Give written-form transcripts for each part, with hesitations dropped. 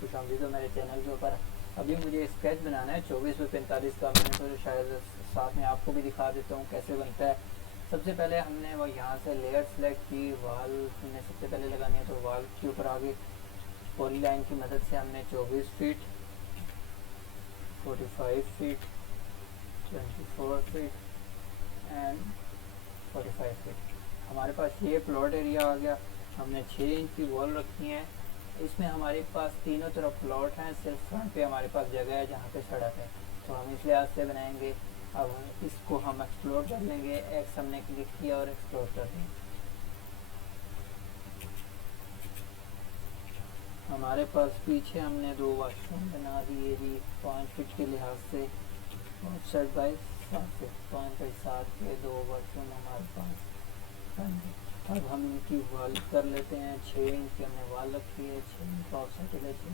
खुशामदीद हो मेरे चैनल के ऊपर। अभी मुझे स्केच बनाना है 24x45 का। मैंने तो शायद साथ में आपको भी दिखा देता हूँ कैसे बनता है। सबसे पहले हमने वो यहाँ से लेयर सेलेक्ट की, वाल हमने सबसे पहले लगानी है, तो वाल के ऊपर आगे पॉली लाइन की मदद से हमने 24 feet, 45 feet, 24 feet and 45 feet हमारे पास ये प्लॉट एरिया आ गया। हमने 6 इंच की वॉल रखी है। इसमें हमारे पास तीनों तरफ प्लॉट हैं, सिर्फ फ्रंट पे हमारे पास जगह है जहाँ पे सड़क है, तो हम इस लिहाज से बनाएंगे। अब इसको हम एक्सप्लोर कर लेंगे। एक्स हमने क्लिक किया और एक्सप्लोर कर देंगे। हमारे पास पीछे हमने 2 वाशरूम बना दिए जी 5 फीट के लिहाज से, और 7 बाई 7 से 5 बाई 7 के 2 वाशरूम हमारे पास। अब हम इनकी वाल कर लेते हैं। 6 इंच की हमने वाल रखी है, 6 इंच का ऑफसेट है, 6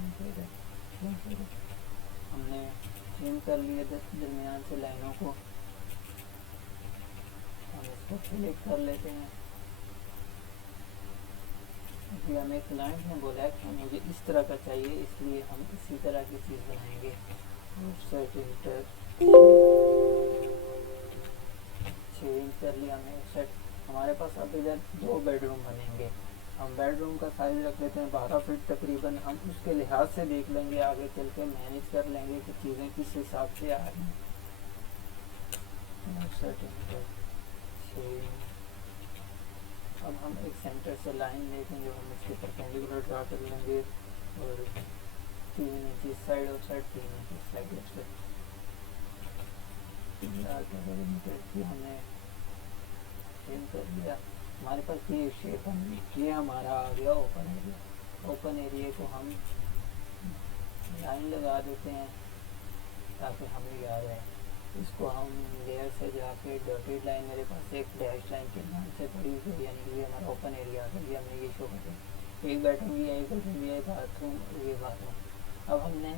इंच हमने ट्रिम कर लिए दरमियान से लाइनों को। हम इसको सिलेक्ट कर लेते हैं। अभी हमें क्लाइंट ने बोला है कि मुझे इस तरह का चाहिए, इसलिए हम इसी तरह की चीज़ बनाएंगे। ऑफसेट इंटर 6 इंच कर लिया हमने ऑफसेट। हमारे पास अब इधर 2 बेडरूम बनेंगे। हम बेडरूम का साइज रख लेते हैं 12 फीट तकरीबन। हम उसके लिहाज से देख लेंगे, आगे चल के मैनेज कर लेंगे कि चीज़ें किस हिसाब से आ रही हैं। अब हम एक सेंटर से लाइन लेंगे जो हम इसके परपेंडिकुलर ड्रा कर लेंगे, और 3 इंच इस साइड और साइड, 3 इंच इस साइड और साइड हमने कर दिया। हमारे पास ये शेप है, ये हमारा आ गया ओपन एरिया। ओपन एरिया को हम लाइन लगा देते हैं ताकि हमें याद है। इसको हम लेयर से जाके डॉटेड लाइन, मेरे पास एक डैश लाइन के नाम से पड़ी हुई, यानी कि हमारा ओपन एरिया आ गया। हमने ये शो कर दिया। एक बेडरूम भी है, एक बेडरूम भी है, बाथरूम, ये बाथरूम। अब हमने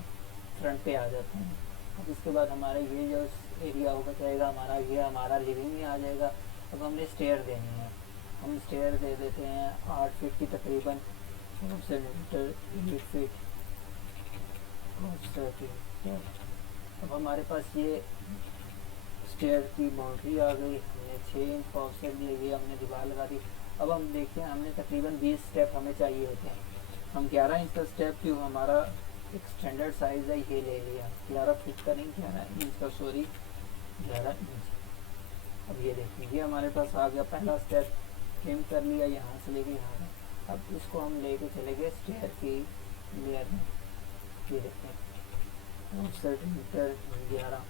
फ्रंट पे आ जाते हैं। अब इसके बाद हमारा ये जो एरिया होगा जाएगा हमारा, ये हमारा लिविंग में आ जाएगा। अब हमने स्टेयर देनी है। हम स्टेयर दे देते हैं 8 फीट की तकरीबन, 8 फीट। अब हमारे पास ये स्टेयर की बाउंड्री आ गई। हमने 6 इंच का ऑफसेट दिया, ये हमने दीवार लगा दी। अब हम देखते हैं हमने तकरीबन 20 स्टेप हमें चाहिए होते हैं। हम 11 इंच का स्टेप, क्यों हमारा एक स्टैंडर्ड साइज़ है, ये ले लिया। 11 फीट का नहीं, 11 इंच का, सॉरी 11 इंच। अब ये देखिए ये हमारे पास आ गया पहला स्टेप। ट्रिम कर लिया यहाँ से लेके यहाँ। अब इसको हम लेके चले गए स्टेयर की लेयर में। ये देखें ऑफसेट मीटर 11,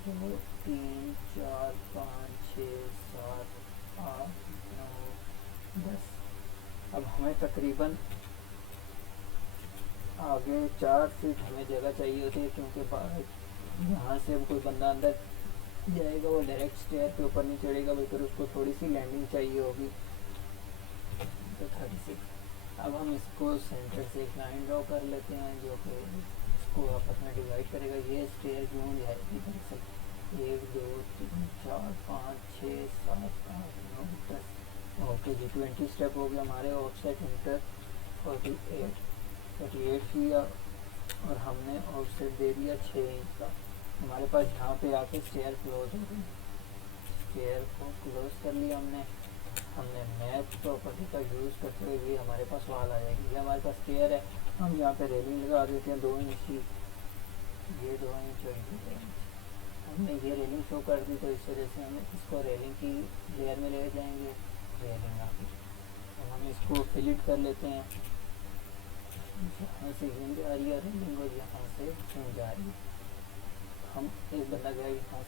2, 3, 4, 5, 6, 7, 8, 9, 10। अब हमें तकरीबन आगे 4 फीट हमें जगह चाहिए होती है, क्योंकि यहाँ से कोई बंदा अंदर जाएगा वो डायरेक्ट स्टेयर पे ऊपर नहीं चढ़ेगा, बल्कि उसको थोड़ी सी लैंडिंग चाहिए होगी। तो 36। अब हम इसको सेंटर से एक लाइन ड्रॉ कर लेते हैं जो कि इसको आपस में डिवाइड करेगा। ये स्टेयर क्यों जाएगी दरअसल, 1, 2, 3, 4, 5, 6, 7, 8, 9, 10। ओके जी, 20 स्टेप हो गया हमारे। ऑफसेट इंटर 48 किया, और हमने ऑफसेट दे दिया 6 इंच का। हमारे पास यहाँ पे आके स्टेयर क्लोज हो गई। स्टेयर को क्लोज कर लिया हमने मैच प्रॉपर्टी का यूज़ करते हुए ये हमारे पास वाल आ जाएगी। ये हमारे पास स्टेयर है। हम यहाँ पे रेलिंग लगा देते हैं 2 इंच की, ये 2 इंच और ये 2 इंच। हमने ये रेलिंग शो कर दी, तो इस वजह से हम इसको रेलिंग की लेयर में ले जाएंगे। रेलिंग आगे तो हम इसको फिलिट कर लेते हैं। यहाँ से हिंज आ रही है रेलिंग, और यहाँ से हिंज आ रही है। हम एक बंदा गया यहाँ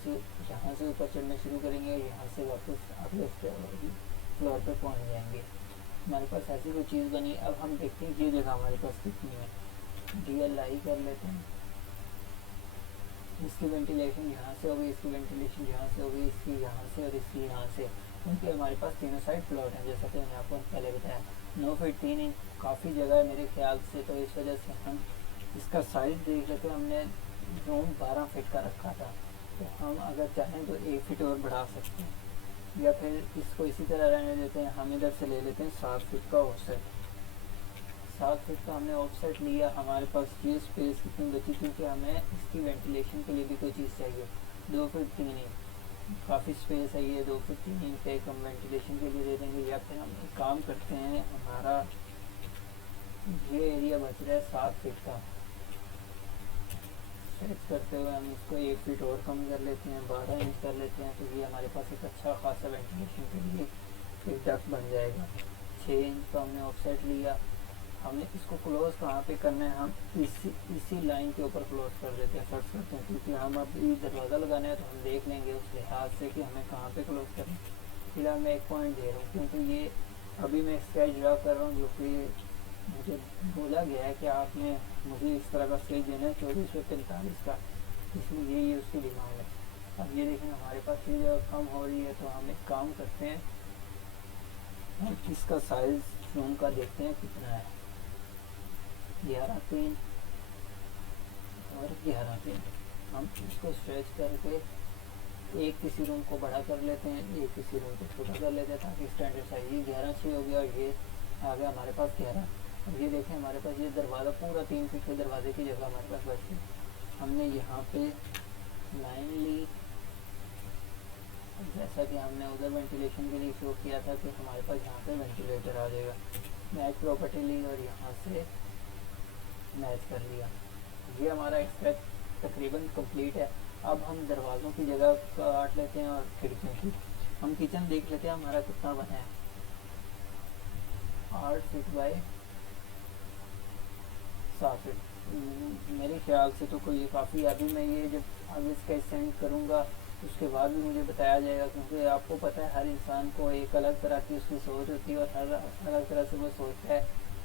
से ऊपर चढ़ना शुरू करेंगे, यहाँ से वापस अगले फ्लोर पे पहुँच जाएंगे। हमारे पास ऐसी कोई चीज़ बनी। अब हम देखते हैं ये जगह हमारे पास कितनी है। DLI कर लेते हैं। इसकी वेंटिलेशन यहाँ से होगी, इसकी वेंटिलेशन यहाँ से होगी, इसकी यहाँ से और इसकी यहाँ से, क्योंकि हमारे पास तीनों साइड प्लॉट हैं जैसा कि मैंने आपको पहले बताया। 9 फीट 3 इंच काफ़ी जगह है मेरे ख्याल से, तो इस वजह से हम इसका साइज देख लेते हैं। हमने रूम 12 फीट का रखा था, तो हम अगर चाहें तो 1 फीट और बढ़ा सकते हैं, या फिर इसको इसी तरह रहने देते हैं। हम इधर से ले लेते हैं 7 फीट का ऑफसेट। 7 फीट का हमने ऑफसेट लिया। हमारे पास ये स्पेस कितनी बची, क्योंकि हमें इसकी वेंटिलेशन के लिए भी कोई चीज़ चाहिए। 2 फीट 3 इंच काफ़ी स्पेस है, ये 2 फीट 3 इंच एक हम वेंटिलेशन के लिए दे देंगे। या फिर हम एक काम करते हैं, हमारा ये एरिया बच रहा है 7 फीट का, स्ट्रेच करते हुए हम इसको 1 फीट और कम कर लेते हैं, 12 इंच कर लेते हैं। तो ये हमारे पास एक अच्छा खासा वेंटिलेशन के लिए एक डक्ट बन जाएगा। 6 इंच का हमने ऑफसेट लिया। हमने इसको क्लोज कहाँ पे करना है, हम इसी लाइन के ऊपर क्लोज कर देते हैं, फर्स्ट करते हैं, क्योंकि हम अभी दरवाज़ा लगाना है तो हम देख लेंगे उस लिहाज से कि हमें कहाँ पे क्लोज करना है। फिलहाल मैं एक पॉइंट दे रहा हूँ, क्योंकि ये अभी मैं स्केच ड्रा कर रहा हूँ, जो कि मुझे बोला गया है कि आपने मुझे इस तरह का स्केच देना है 24x45 का, इसलिए ये उसकी डिमांड है। अब ये देखें हमारे पास ये जगह कम हो रही है, तो हम एक काम करते हैं, हम इसका साइज़ रूम का देखते हैं कितना है। 11 3 और 11 3 हम इसको स्ट्रेच करके एक किसी रूम को बड़ा कर लेते हैं, एक किसी रूम को छोटा कर लेते हैं, ताकि स्टैंडर्ड साइज ये 11 6 हो गया और ये आ गया हमारे पास 11। अब ये देखें हमारे पास ये दरवाज़ा पूरा 3 फीट के दरवाजे की जगह हमारे पास बच गई। हमने यहाँ पे लाइन ली, जैसा कि हमने उधर वेंटिलेशन के लिए शो किया था कि हमारे पास यहाँ पे वेंटिलेटर आ जाएगा। मैच प्रॉपर्टी ली और यहाँ से मैच कर लिया। ये हमारा एक्सपेक्ट तकरीबन कंप्लीट है। अब हम दरवाज़ों की जगह काट लेते हैं और खिड़कियों की। हम किचन देख लेते हैं हमारा कितना बना है। 8 फीट बाई 7 फीट मेरे ख्याल से तो कोई काफ़ी। अभी मैं ये जब आगे स्केच सेंड करूँगा उसके बाद भी मुझे बताया जाएगा, क्योंकि आपको पता है हर इंसान को एक अलग तरह की उसकी सोच होती है और हर अलग तरह से वो सोचता है।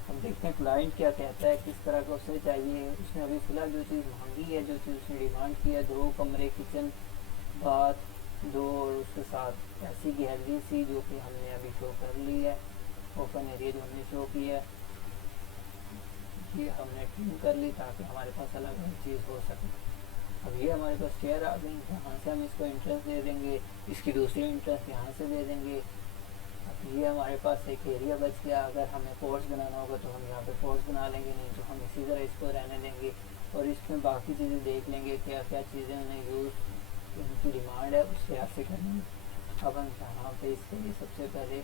हम देखते हैं क्लाइंट क्या कहता है, किस तरह का उसे चाहिए। उसने अभी फ़िलहाल जो चीज़ मांगी है, जो चीज़ उसने डिमांड की है, 2 कमरे, किचन, बाथ, 2 और उसके साथ ऐसी गैलरी सी, जो कि हमने अभी शो कर ली है। ओपन एरिया जो हमने शो किया है ये हमने ट्रिम कर ली, ताकि हमारे पास अलग अलग चीज़ हो सके। अब ये हमारे पास चेयर आ गई, यहाँ से हम इसको एंट्रेंस दे देंगे, इसकी दूसरी एंट्रेंस यहाँ से दे देंगे। अब ये हमारे पास एक एरिया बच गया। अगर हमें पोर्च बनाना होगा तो हम यहाँ पे पोर्च बना लेंगे, नहीं तो हम इसी तरह इसको रहने देंगे और इसमें बाकी चीज़ें देख लेंगे क्या क्या चीज़ें उन्हें यूज़ उनकी डिमांड है उस लिहाज से करेंगे। अब हम यहाँ पे इसके लिए सबसे पहले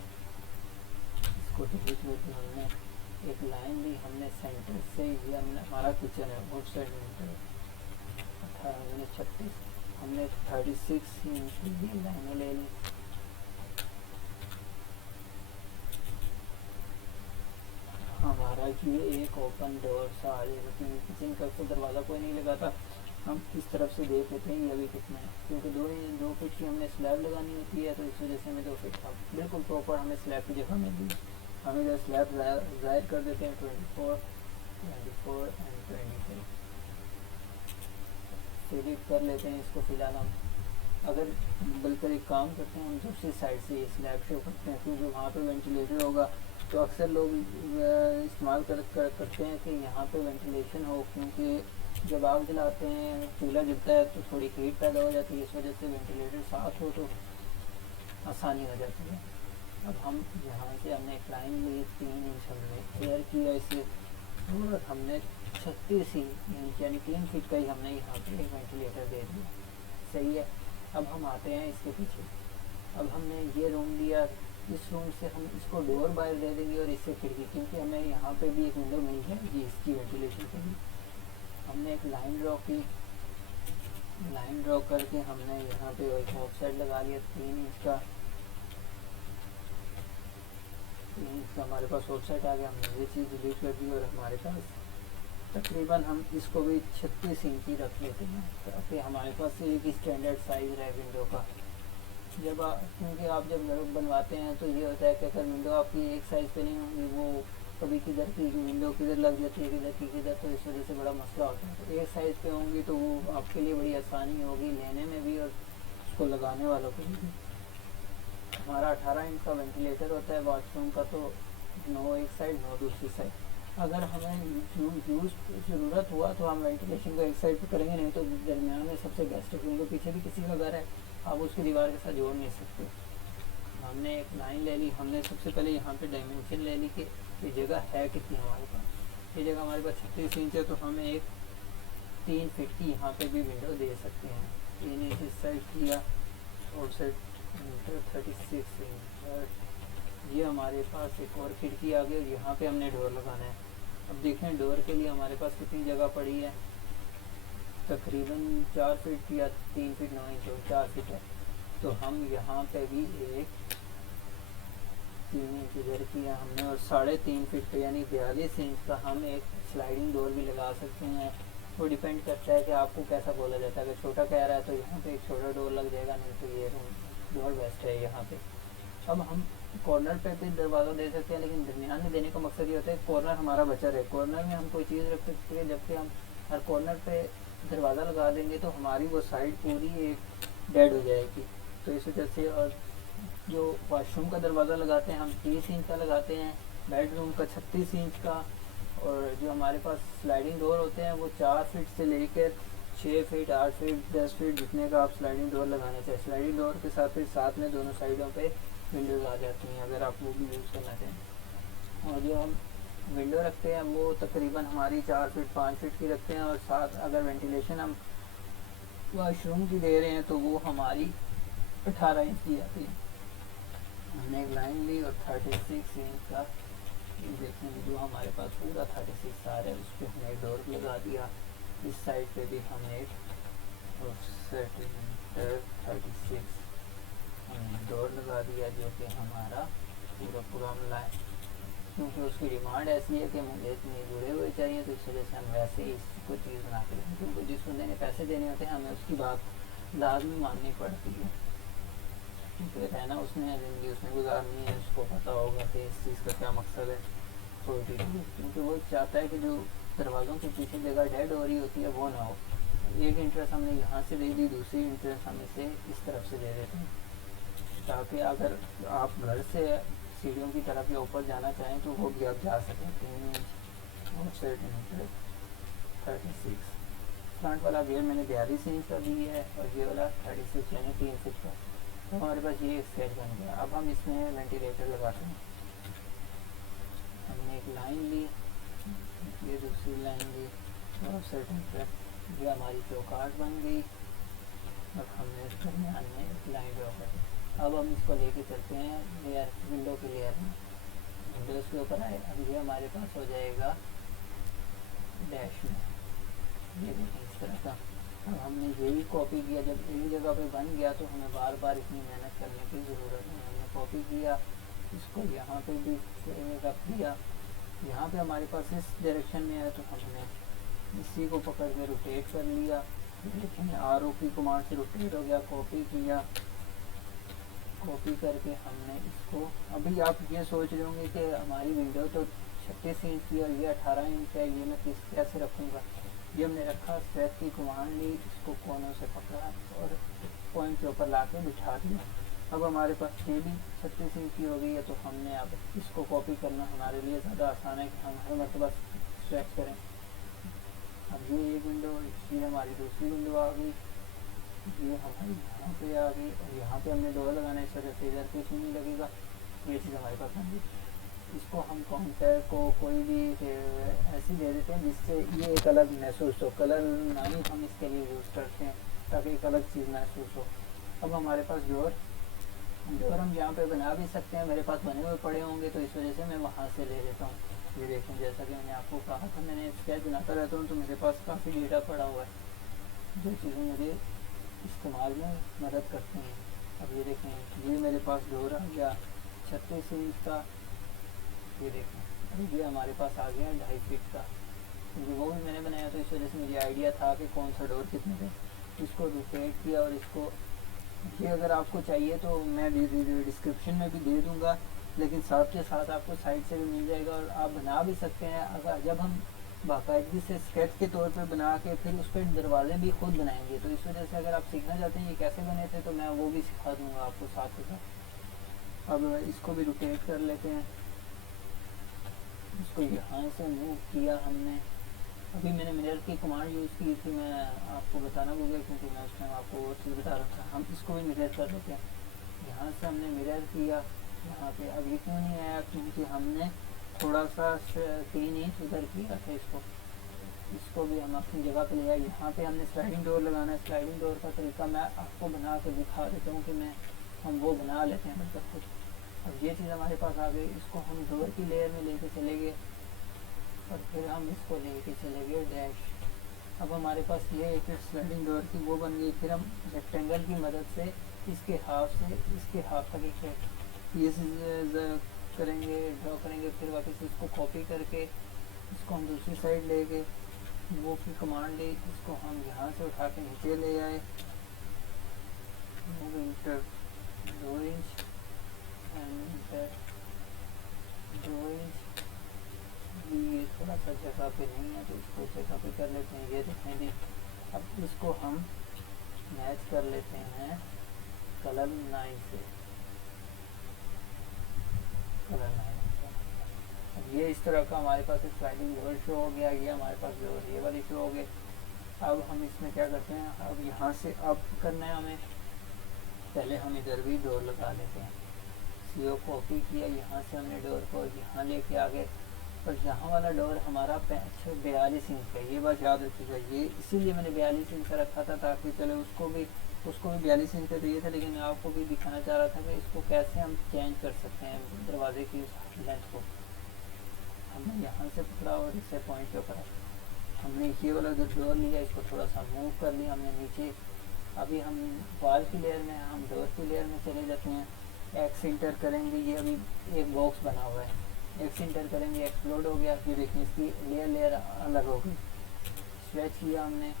इसको डिलीट करके हमने एक लाइन ली, हमने सेंटर से ये हमने हमारा किचन है आउट साइड मीटर 18 36 हमने 36 इंच की लाइनें ले ली। हमारा ये एक ओपन डोर सा आ जाएगा, क्योंकि किचन का तो दरवाज़ा कोई नहीं लगाता। हम इस तरफ से देख लेते हैं ये अभी कितना है, क्योंकि 2 फीट की हमने स्लैब लगानी होती है, तो इस वजह से हमें 2 फीट का बिल्कुल प्रॉपर हमें स्लैब की जगह मिल गई। हम इधर स्लैब ज़ाहिर कर देते हैं 24 एंड 23 डिलीट कर लेते हैं इसको। फ़िलहाल हम अगर बल्कि एक काम करते हैं, हम दूसरी साइड से ये स्लैब शो करते हैं, क्योंकि वहाँ पे वेंटिलेटर होगा। तो अक्सर लोग इस्तेमाल करते हैं कि यहाँ पे वेंटिलेशन हो, क्योंकि जब आग जलाते हैं चूल्हा जलता है तो थोड़ी हीट पैदा हो जाती है, इस वजह से वेंटिलेटर साथ हो तो आसानी हो जाती है। अब हम यहाँ से हमने एक लाइन ली, 3 इंच हमने क्लियर किया इसे, और हमने 36 इंच यानी 3 फीट का ही हमने यहाँ पे एक वेंटिलेटर दे दिया। सही है। अब हम आते हैं इसके पीछे। अब हमने ये रूम लिया, इस रूम से हम इसको डोर बाहर दे देंगे और इससे खिड़की, क्योंकि हमें यहाँ पे भी एक विंडो मिल जाएगी इसकी वेंटिलेशन के लिए। हमने एक लाइन ड्रॉ की, लाइन ड्रॉ करके हमने यहाँ पे एक ऑफसेट लगा लिया 3 इंच का। 3 इंच का हमारे पास ऑफसेट आ गया। हमने ये चीज़ डिलीट कर दी और हमारे पास तकरीबन हम इसको भी 36 इंच ही रख लेते हैं, ताकि हमारे पास एक स्टैंडर्ड साइज़ रहे विंडो का। जब क्योंकि आप जब घर बनवाते हैं तो ये होता है कि अगर विंडो आपकी एक साइज़ पे नहीं होंगी, वो कभी किधर की विंडो किधर लग जाती है, किधर की किधर, तो इस वजह से बड़ा मसला होता है। तो एक साइज़ पे होंगी तो वो आपके लिए बड़ी आसानी होगी लेने में भी और उसको लगाने वालों को भी। हमारा 18 इंच का वेंटिलेटर होता है वाशरूम का, तो 9 एक साइड 9 दूसरी साइड। अगर हमें यूज़ ज़रूरत हुआ तो हम वेंटिलेशन को एक साइड पे करेंगे, नहीं तो दरमियान में सबसे बेस्ट है, क्योंकि पीछे भी किसी का घर है, आप उसकी दीवार के साथ जोड़ नहीं सकते। हमने एक लाइन ले ली, हमने सबसे पहले यहाँ पे डायमेंशन ले ली कि ये जगह है कितनी हमारे पास। ये जगह हमारे पास 36 इंच है तो हम एक 3 फीट की यहाँ पे भी विंडो दे सकते हैं। 3 इंच इस साइड किया और साइड 36 इंच। और ये हमारे पास एक और खिड़की आ गई और यहाँ पे हमने डोर लगाना है। अब देखें डोर के लिए हमारे पास कितनी जगह पड़ी है, तकरीबन 4 फीट या 3 फीट 9 इंच और 4 फीट है। तो हम यहाँ पे भी एक 3 इंच इधर किया हमने और 3.5 फीट पे यानी 42 इंच का हम एक स्लाइडिंग डोर भी लगा सकते हैं। वो डिपेंड करता है कि आपको कैसा बोला जाता है। अगर छोटा कह रहा है तो यहाँ पे एक छोटा डोर लग जाएगा, नहीं तो ये डोर बेस्ट है यहाँ पे। अब हम कॉर्नर पे भी दरवाज़ा दे सकते हैं, लेकिन दरमियान में देने का मकसद ये होता है कॉर्नर हमारा बचा रहे। कॉर्नर में हम कोई चीज़ रख सकते हैं, जबकि हम हर कॉर्नर पे दरवाज़ा लगा देंगे तो हमारी वो साइड पूरी एक डेड हो जाएगी। तो इस वजह से, और जो वॉशरूम का दरवाज़ा लगाते हैं हम 30 इंच का लगाते हैं, बेडरूम का 36 इंच का, और जो हमारे पास स्लाइडिंग डोर होते हैं वो 4 फीट से लेकर 6 फीट 8 फीट 10 फीट जितने का आप स्लाइडिंग डोर लगाना चाहिए। स्लाइडिंग डोर के साथ फिर साथ में दोनों साइडों पे विंडोज़ आ जाती हैं अगर आप वो भी यूज़ करना चाहें। और जो हम विंडो रखते हैं वो तकरीबन हमारी 4 फीट 5 फीट की रखते हैं, और साथ अगर वेंटिलेशन हम वॉशरूम की दे रहे हैं तो वो हमारी 18 इंच की आती है। हमने एक लाइन ली और 36 इंच का देखेंगे जो हमारे पास पूरा 36 आ रहा है, उस पर हमने एक डोर लगा दिया। इस साइड पे भी हमने एक 36 हमने डोर लगा दिया, जो कि हमारा पूरा लाइन, क्योंकि उसकी डिमांड ऐसी है कि मुझे इतने जुड़े हुए चाहिए, तो इस वजह से हम वैसे ही इसको चीज़ बना के देंगे। क्योंकि जिस बंदे ने पैसे देने होते हैं हमें उसकी बात लाजमी माननी पड़ती है, क्योंकि रहना उसने ज़िंदगी उसने गुजारनी है, उसको पता होगा कि इस चीज़ का क्या मकसद है। क्योंकि वो चाहता है कि जो दरवाज़ों के पीछे जगह डेड हो रही होती है वो ना हो। एक इंटरेस्ट हमने यहाँ से दे दी, दूसरी इंटरेस्ट हम इसे इस तरफ से दे देते हैं, ताकि अगर आप घर से सीढ़ियों की तरफ या ऊपर जाना चाहें तो वो भी आप जा सकें। 3 इंच और 36 फ्रंट वाला गेट मैंने 42 इंच का दी है और ये वाला 36 यानी 3 फीट का। तो हमारे पास ये एक सेट बन गया। अब हम इसमें वेंटिलेटर लगाते हैं। हमने एक लाइन ली, ये दूसरी लाइन ली और सेटिंग ये हमारी चौकाट बन गई। अब हमने इस दरमियान में एक लाइन ड्रॉ कर दी। अब हम इसको लेके चलते हैं लेयर विंडो के लेयर में, विंडोज़ के ऊपर आए। अब ये हमारे पास हो जाएगा डैश में, ये देखें इस तरह का। अब हमने यही कॉपी किया, जब एक जगह पे बन गया तो हमें बार बार इतनी मेहनत करने की ज़रूरत नहीं। हमने कॉपी किया, इसको यहाँ पे भी रख दिया। यहाँ पे हमारे पास इस डायरेक्शन में है तो हमने इसी को पकड़ के रोटेट कर लिया। लेकिन आर ओ की कमांड से रोटेट हो गया, कॉपी किया, कॉपी करके हमने इसको, अभी आप ये सोच रहे होंगे कि हमारी विंडो तो 36 इंच की और ये 18 इंच है, ये मैं कैसे रखूँगा। ये हमने रखा, स्ट्रेस की कमांड ली, इसको कोनों से पकड़ा और पॉइंट के ऊपर ला के बिठा दिया। अब हमारे पास ये भी 36 इंच की हो गई है, तो हमने अब इसको कॉपी करना हमारे लिए ज़्यादा आसान है कि हम हर मरतबा स्ट्रेच करें। अब ये एक विंडो, ये हमारी दूसरी विंडो आ गई, ये हमारी यहाँ पे आ गई और यहाँ पे हमने डोर लगाना है, इस वजह से इधर कुछ नहीं लगेगा। ये चीज़ हमारे पास बन गई। इसको हम काउंटर को कोई भी ऐसी दे देते हैं जिससे ये एक अलग महसूस हो। कलर ना ही हम इसके लिए यूज़ करते हैं ताकि एक अलग चीज़ महसूस हो। अब हमारे पास डोर हम यहाँ पे बना भी सकते हैं, मेरे पास बने हुए पड़े होंगे तो इस वजह से मैं वहाँ से ले लेता हूँ। ये देखें, जैसा कि मैंने आपको कहा था, मैंने स्केच बनाता रहता हूँ तो मेरे पास काफ़ी डेटा पड़ा हुआ है जो चीज़ें मुझे इस्तेमाल में मदद करती हैं। अब ये देखें, ये मेरे पास डोर आ गया 36 इंच का। ये देखें, अब ये हमारे पास आ गया 2.5 फीट का, क्योंकि वो भी मैंने बनाया तो इस वजह से मुझे आइडिया था कि कौन सा डोर कितने थे। इसको रोटेट किया और इसको, ये अगर आपको चाहिए तो मैं डिस्क्रिप्शन में भी दे दूँगा, लेकिन साथ के साथ आपको साइट से भी मिल जाएगा और आप बना भी सकते हैं। अगर जब हम बाकायदगी से स्केच के तौर पे बना के फिर उस पर दरवाजे भी खुद बनाएंगे, तो इस वजह से अगर आप सीखना चाहते हैं ये कैसे बने थे तो मैं वो भी सिखा दूँगा आपको साथ के साथ। अब इसको भी रोटेट कर लेते हैं, इसको यहाँ से मूव किया हमने। अभी मैंने मिरर की कमांड यूज़ की थी, मैं आपको बताना भूल गया क्योंकि मैं उस टाइम आपको वो चीज़ बता रहा था। हम इसको भी मिरर कर लेते हैं, यहाँ से हमने मिरर किया यहाँ पे। अब ये क्यों नहीं आया, क्योंकि हमने थोड़ा सा 3 इंच उधर किया था इसको भी हम अपनी जगह पे ले आए। यहाँ पे हमने स्लाइडिंग डोर लगाना है। स्लाइडिंग डोर का तरीका मैं आपको बना के दिखा देता हूँ कि हम वो बना लेते हैं मतलब खुद। अब ये चीज़ हमारे पास आ गई, इसको हम डोर की लेयर में लेके चले गए और फिर हम इसको लेके चले गए डैश। अब हमारे पास ये एक स्लाइडिंग डोर की वो बन गई। फिर हम रेक्टेंगल की मदद से इसके हाफ तक एक ये करेंगे, ड्रॉ करेंगे। फिर वापस इसको कॉपी करके इसको हम दूसरी साइड ले गए, वो की कमांड ली, इसको हम यहाँ से उठा के नीचे ले आए, move inter 2 inch and 2 inch. ये थोड़ा सा जगह पे नहीं है तो इसको जगह पे कर लेते हैं। ये देखें जी, अब इसको हम मैच कर लेते हैं कलर 9 से। अब ये इस तरह का हमारे पास एक स्लाइडिंग डोर शो हो गया। ये हमारे पास डोर ये वाली शो हो गई। अब हम इसमें क्या करते हैं, अब यहाँ से अप करना है हमें। पहले हम इधर भी डोर लगा लेते हैं। सीओ कॉपी किया, यहाँ से हमने डोर को यहाँ लेके आ गए और यहाँ वाला डोर हमारा 42 इंच का। ये बात याद रखिएगा, ये इसीलिए मैंने 42 इंच का रखा था ताकि चलो उसको भी 42 इंच का चाहिए था, लेकिन मैं आपको भी दिखाना चाह रहा था कि इसको कैसे हम चेंज कर सकते हैं दरवाजे की लेंथ को। हमने यहाँ से पकड़ा और इससे पॉइंट पे पकड़ा, हमने ये वाला जो डोर लिया इसको थोड़ा सा मूव कर लिया हमने नीचे। अभी हम वॉल की लेयर में, हम डोर की लेयर में चले जाते हैं। एक्स इंटर करेंगे, ये अभी एक बॉक्स बना हुआ है, एक्स इंटर करेंगे, एक्सप्लोड हो गया। फिर देखिए इसकी लेयर अलग हो गई। स्ट्रेच किया हमने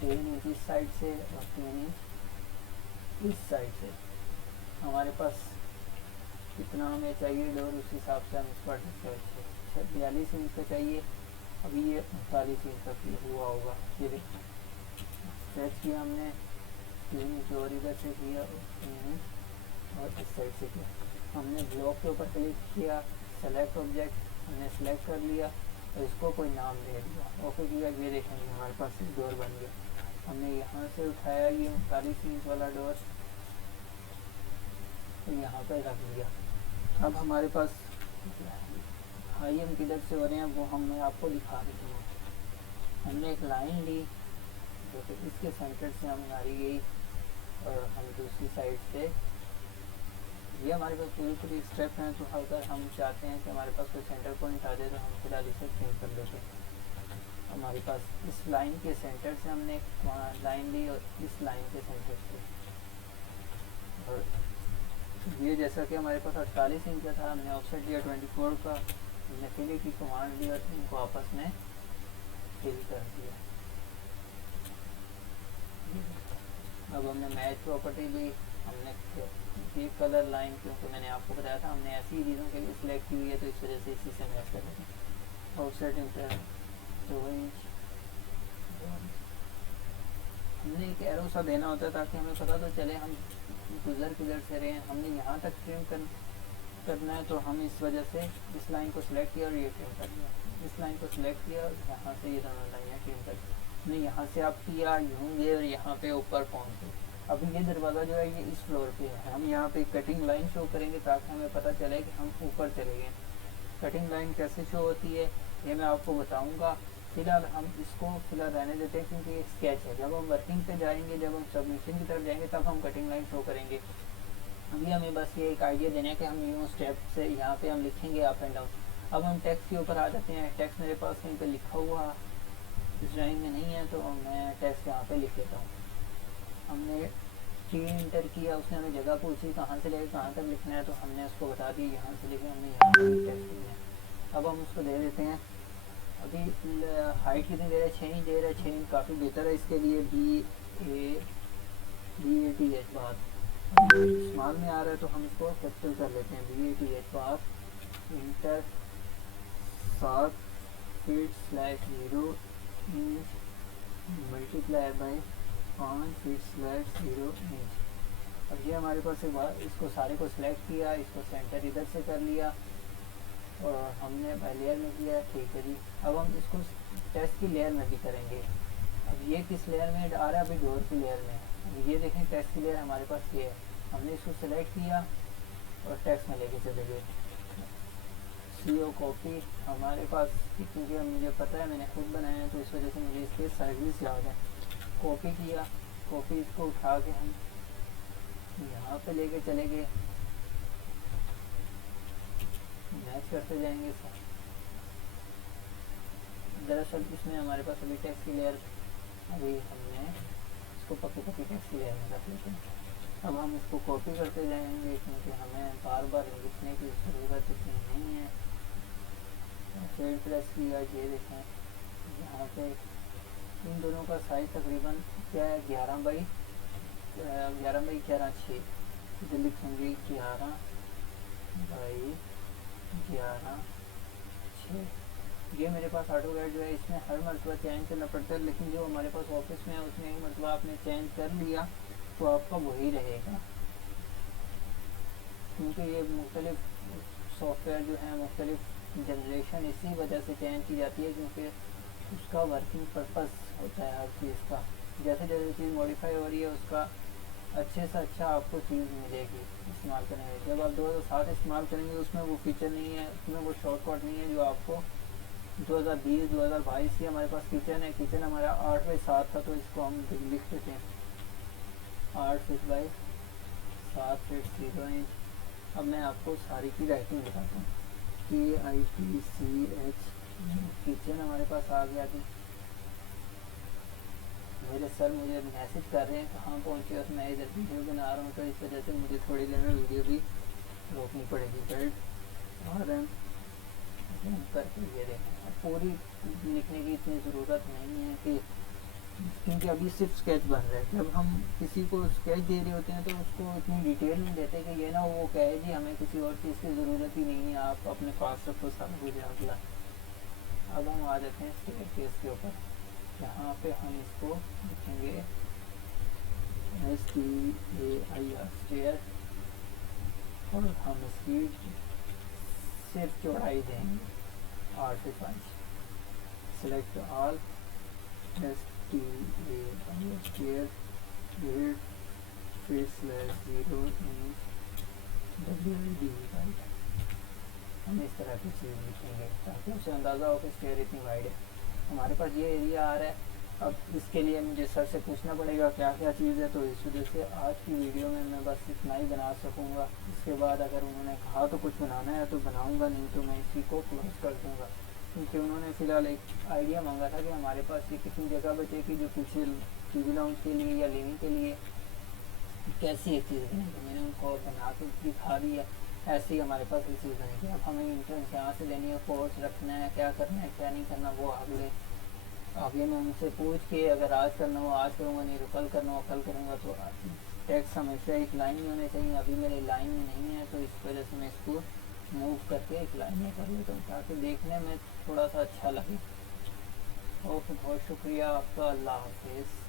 3 इंच इस साइड से और 3 इंच इस साइड से। हमारे पास कितना हमें चाहिए डोर, उस हिसाब से हम इस पर 42 इंच का चाहिए। अभी ये 39 इंच का हुआ होगा। ये देखिए स्ट्रेच किया हमने 3 इंच और इधर से किया और 3 इंच और इस साइड से किया। हमने ब्लॉक के ऊपर क्लिक किया, सेलेक्ट ऑब्जेक्ट हमने सेलेक्ट कर लिया और इसको कोई नाम दे दिया, ओके किया। ये देखेंगे हमारे पास एक डोर बन गया। हमने यहाँ से उठाया ये 39 इंच वाला डोर यहाँ पर रख दिया। अब हमारे पास हाई हम किधर से हो रहे हैं वो मैं आपको दिखा देता हूँ। हमने एक लाइन ली जो कि इसके सेंटर से हम मारी गई और हम दूसरी साइड से, ये हमारे पास पूरी स्टेप हैं। तो अगर हम चाहते हैं कि हमारे पास कोई सेंटर पॉइंट आ जाए तो हम फिलहाल इसे चेंज कर लेते हैं। हमारे पास इस लाइन के सेंटर से हमने लाइन ली और इस लाइन के सेंटर से, और ये जैसा कि हमारे पास 48 इंच का था, हमने ऑफसेट दिया 24 का, हमने फिल की कमांड दी और इनको आपस में फिल कर दिया। अब हमने मैच प्रॉपर्टी ली, हमने ये कलर लाइन, क्योंकि मैंने आपको बताया था हमने ऐसी रीज़न के लिए सिलेक्ट की हुई है तो इस वजह से इसी से मैच कर लेते हैं। ऑफसेट इंटर 2 इंच, हमने एक एरो सा देना होता है ताकि हमें पता तो चले हम किधर से रहे हैं। हमने यहाँ तक ट्रिम करना है तो हम इस वजह से इस लाइन को सिलेक्ट किया और ये ट्रिम कर दिया, इस लाइन को सिलेक्ट किया और यहाँ से ये दोनों लाइनें ट्रिम कर दी। हमने यहाँ से आप किया यूँ गए और यहाँ पे ऊपर पहुँच गए। अब ये दरवाज़ा जो है ये इस फ्लोर पे है, हम यहाँ पे कटिंग लाइन शो करेंगे ताकि हमें पता चले कि हम ऊपर चले गए। कटिंग लाइन कैसे शो होती है ये मैं आपको बताऊँगा। फिलहाल हम इसको रहने देते हैं क्योंकि एक स्केच है। जब हम वर्किंग पे जाएंगे, जब हम सबमिशन की तरफ जाएंगे तब हम कटिंग लाइन शो करेंगे। अभी हमें बस ये एक आइडिया देना है कि हम यूँ स्टेप से यहाँ पे हम लिखेंगे अप एंड डाउन। अब हम टेक्स्ट के ऊपर आ जाते हैं। टेक्स्ट मेरे पास कहीं पे लिखा हुआ इस ड्राइंग में नहीं है तो मैं टेक्स्ट यहाँ पे लिख लेता हूँ। हमने की इंटर किया, उसने हमें जगह पूछी कहाँ से लेकर कहाँ तक लिखना है तो हमने उसको बता दिया यहाँ से लेकर हमने यहाँ पर टेक्स्ट लिखना है। अब हम उसको दे देते हैं। अभी हाइट कितनी दे रहा है, 6 इंच दे रहा है। 6 इंच काफ़ी बेहतर है इसके लिए। BATH बार स्मॉल में आ रहा है तो हम इसको कैपिटल कर लेते हैं। BATH बार इंटर 7 feet inch multiply by 5 feet inch. अब ये हमारे पास एक बार इसको सारे को सिलेक्ट किया, इसको सेंटर इधर से कर लिया और हमने लेयर में किया, ठीक है जी। अब हम इसको टेक्स्ट की लेयर में भी करेंगे। अब ये किस लेयर में आ रहा है, अभी डोर की लेयर में। अब ये देखें टेक्स्ट की लेयर हमारे पास ये है, हमने इसको सेलेक्ट किया और टेक्स्ट में लेके चले गए। सीओ कॉपी हमारे पास, क्योंकि मुझे पता है मैंने खुद बनाया है तो इस वजह से मुझे इसके साइज़ याद है। कॉपी किया, कॉपी इसको उठा के हम यहाँ पे लेके चले गए, मैच करते जाएंगे सर। दरअसल इसमें हमारे पास अभी टेक्स्ट की लेयर, अभी हमने इसको पक्की टेक्स्ट की लेयर में रख लेते हैं। अब हम इसको कॉपी करते जाएंगे क्योंकि हमें बार बार लिखने की ज़रूरत इतनी नहीं है। फिर प्रेस किया, ये देखें यहाँ पे इन दोनों का साइज तकरीबन क्या है, 11 बाई 11/6। इधर लिखेंगे 11 बाई 11/6। ये मेरे पास ऑटोकैड जो है इसमें हर मरतबा चेंज करना पड़ता है, लेकिन जो हमारे पास ऑफिस में है उसमें एक मरतबा आपने चेंज कर लिया तो आपका वही रहेगा, क्योंकि ये मुख्तलिफ सॉफ्टवेयर जो है मुख्तलिफ जनरेशन इसी वजह से चेंज की जाती है, क्योंकि उसका वर्किंग पर्पस होता है हर चीज़ का। जैसे जैसे चीज़ मॉडिफाई हो रही है उसका अच्छे से अच्छा आपको चीज़ मिलेगी इस्तेमाल करने में। जब आप 2007 इस्तेमाल करेंगे उसमें वो फीचर नहीं है, उसमें वो शॉर्टकट नहीं है जो आपको 2020-2022 की हमारे पास किचन है। किचन हमारा 8/7 था तो इसको हम लिख देते हैं 8 फीट बाई 7 फीट 0 इंच। अब मैं आपको सारी की राइटिंग बताता हूँ। KITCH किचन हमारे पास आ गया थी। मेरे सर मुझे मैसेज कर रहे हैं कहाँ पहुँचे और मैं इधर वीडियो बना रहा हूँ, तो इस वजह से मुझे थोड़ी देर में वीडियो भी रोकनी पड़ेगी। बेल्ट और करके ये देखें, पूरी लिखने की इतनी ज़रूरत नहीं है कि, क्योंकि अभी सिर्फ स्केच बन रहा है। जब हम किसी को स्केच दे रहे होते हैं तो उसको इतनी डिटेल में देते हैं कि ये ना वो कहे जी हमें किसी और चीज़ की ज़रूरत ही नहीं है, आप अपने पास रखो सब कुछ अगला। अब हम आ जाते हैं स्टेयरकेस के ऊपर, यहाँ पे हम इसको लिखेंगे STAIR स्टेयर, और हम इसकी सिर्फ चौड़ाई देंगे 8 से 5। Select all STAIR stair width /0 inch WID, right. हम इस तरह की चीज़ लिखेंगे ताकि उसे अंदाज़ा हो कि स्टेयर इतनी वाइड है। हमारे पास ये एरिया आ रहा है। अब इसके लिए मुझे सर से पूछना पड़ेगा क्या क्या चीज़ है, तो इस वजह से आज की वीडियो में मैं बस इतना ही बना सकूँगा। इसके बाद अगर उन्होंने कहा तो कुछ बनाना है तो बनाऊँगा, नहीं तो मैं इसी को क्लोज कर दूँगा, क्योंकि उन्होंने फ़िलहाल एक आइडिया मांगा था कि हमारे पास ये कितनी जगह बचेगी जो पीछे टीवी लाउंज के लिए या लिविंग के लिए कैसी एक चीज़ बनेगी। तो मैंने उनको बना के दिखा दिया, ऐसे ही हमारे पास ये चीज़ बनेगी। अब हमें इंट्रेंस यहाँ से लेनी है, कोर्स रखना है, क्या करना है क्या नहीं करना वो आगे मैं उनसे पूछ के अगर आज करना हो आज करूँगा, नहीं तो कल करना हो कल करूँगा। तो टेक्स्ट हमेशा एक लाइन में होने चाहिए, अभी मेरे लाइन में नहीं है तो इस वजह से मैं इसको मूव करके एक लाइन में कर लेता हूँ ताकि देखने में थोड़ा सा अच्छा लगे। ओके, बहुत शुक्रिया आपका, अल्लाह हाफिज़।